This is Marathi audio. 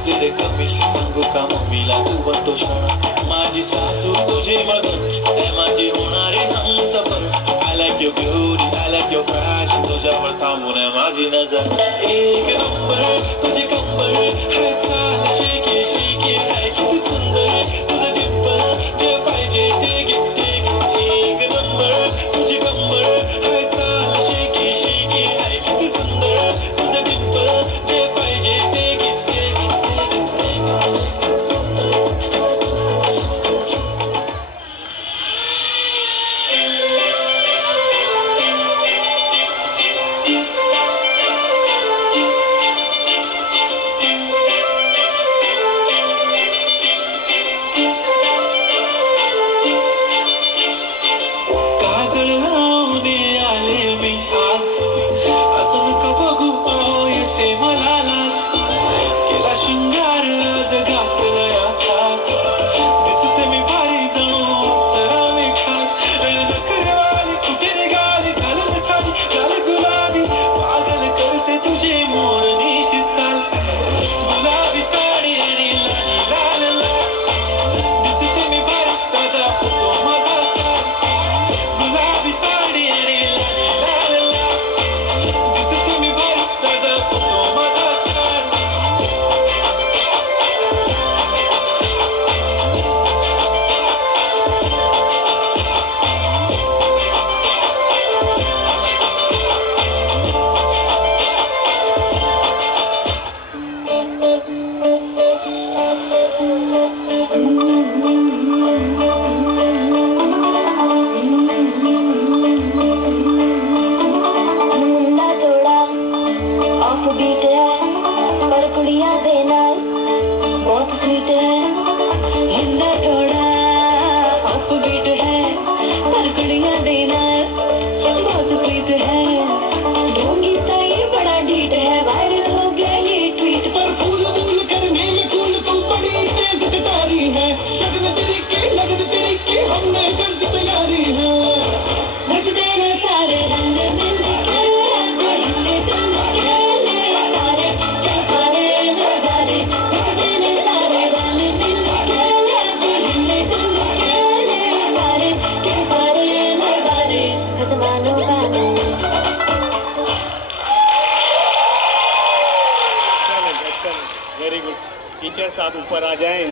असली रे कमी सांगू का मम्मीला तू बनतो शाळा माझी सासू तुझी मदन ए माझी होणारी Humsafar I like your beauty, I like your fashion तुझ्यावर थांबून आहे माझी नजर एक नंबर तुझी कंबर है चाल शेकी शेकी है किती सुंदर तुझं डिंपल जे पाहिजे ते घे एक नंबर तुझी कंबर है चाल शेकी शेकी है किती सुंदर तुझं डिंपल जे पाहिजे ते बहुत स्वीट है मुन्ना थोड़ा ऑफ बीट है पर कुड़ियां देना बहुत स्वीट है ढोंगी सा ये बड़ा ढीठ है वायरल हो गया ये ट्वीट पर फूल फूल करने में कूल तू बड़ी तेज कटारी है शगन तेरी के हमने कर दी तैयारी है नच देना सारे रंग मिल के आज हिले डुल के सारे क्या सारे नजारे नच देना सारे रंग मिल के आज हिले डुल के सारे क्या सारे नजारे खसमानों का वेरी गुड टीचर साहब ऊपर आ जाएं।